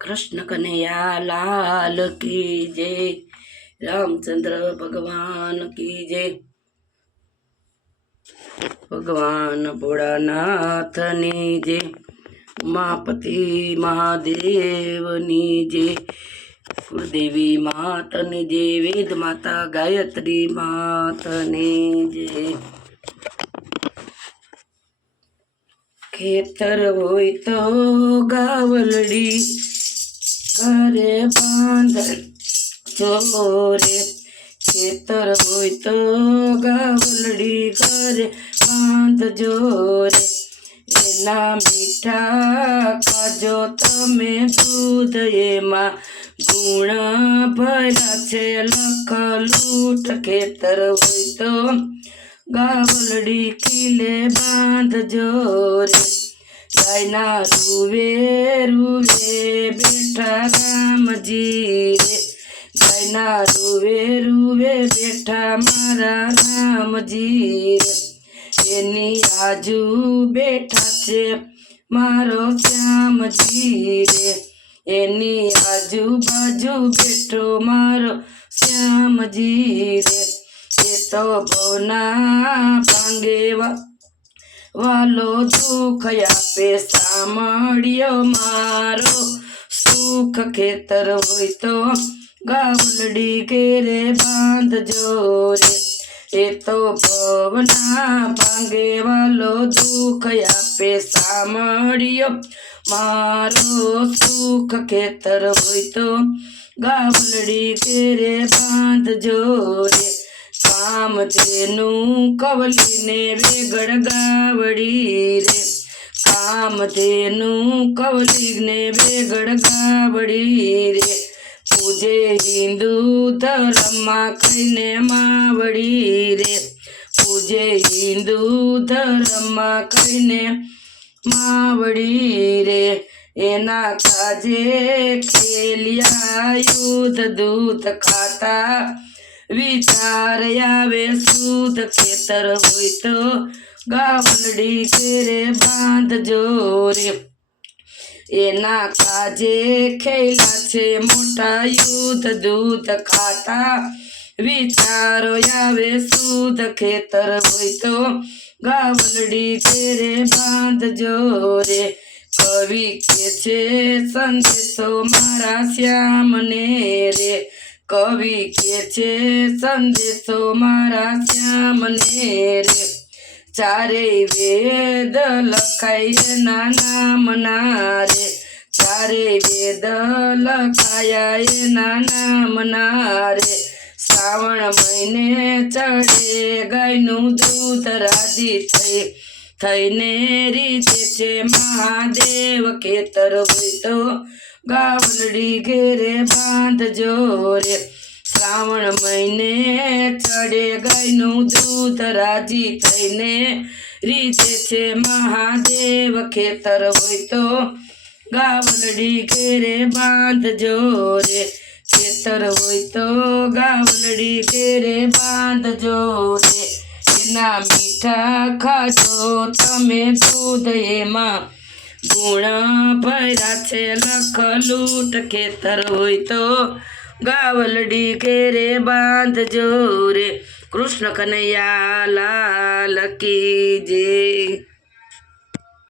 कृष्ण कन्हैया लाल की जय। रामचंद्र भगवान की जय। भगवान भोळानाथनी जय। उमापति महादेवनी जय। कुलदेवी मातनी जय। वेद माता गायत्री मातनी जय। खेतर होय तो गावलडी करे बांधल ચોરે। ખેતર હોય તો ગાવલડી કરે બાંધજો રે। એના મીઠા ખાજો તમે દૂધ એમાં ગુણ ભર્યા છે લખલૂટ। ખેતર હોય તો ગાવલડી ખીલે બાંધજો રે। ગાયના રૂવે રૂવે બેઠા રામજી રે। ગાયના રૂવે રૂવે બેઠા મારા રામજી રે। એની આજુ બેઠા છે મારો શ્યામજી રે। એની આજુબાજુ બેઠો મારો શ્યામજી રે। એ તો ભવના ભાંગેવા વાલો દુઃખ આપે સાંભળ્યો મારો સુખ। ખેતર હોય તો ગાવલડી ઘેરે બાંધજો રે। એ તો ભવના ભાંગે વાલો દુઃખ આપે સાંભળ્યો મારો સુખ। ખેતર હોય તો ગાવલડી ઘેરે બાંધજો રે। કામધેનું કવલીને વેગળ ગાવડી રે। કામધેનું કવલીને વેગળ ગાવડી રે। પૂજે હિન્દુ ધર્મમાં કહીને માવડી રે। પૂજે હિન્દુ ધર્મમાં કહીને માવડી રે। એના કાજે ખેલિયા યુદ્ધ દૂધ ખાતા વિચાર આવે શુદ્ધ। ખેતર હોય તો ગાવલડી ઘેરે બાંધજો રે। એના કાજે ખેલા છે મોટા યુદ્ધ દૂધ ખાતા વિચારો આવે શુદ્ધ। ખેતર હોય તો ગાવલડી ઘેરે બાંધજો રે। કવિ કે છે સંદેશો મારા શ્યામને રે। કવિ કે છે સંદેશો મારા શ્યામને રે। ચારેય વેદ લખાય એના નામના રે। ચારેય વેદ લખાયા એના નામના રે। શ્રાવણ મહિને ચડે ગાયનું દૂધ રાજી થઈને રીજે છે મહાદેવ। ખેતર હોય તો ગાવલડી ઘેરે બાંધજો રે। શ્રાવણ મહિને ચડે ગાયનું દૂધ રાજી થઈને રીજે છે મહાદેવ। ખેતર હોય તો ગાવલડી ઘેરે બાંધજો રે। ખેતર હોય તો ગાવલડી ઘેરે બાંધજો રે। એના મીઠા ખાજો તમે દૂધ એમાં ગુણ ભર્યા છે લખલૂટ। ખેતર હોય તો ગાવલડી ઘેરે બાંધજો રે। કૃષ્ણ કનૈયા લાલ કી જય।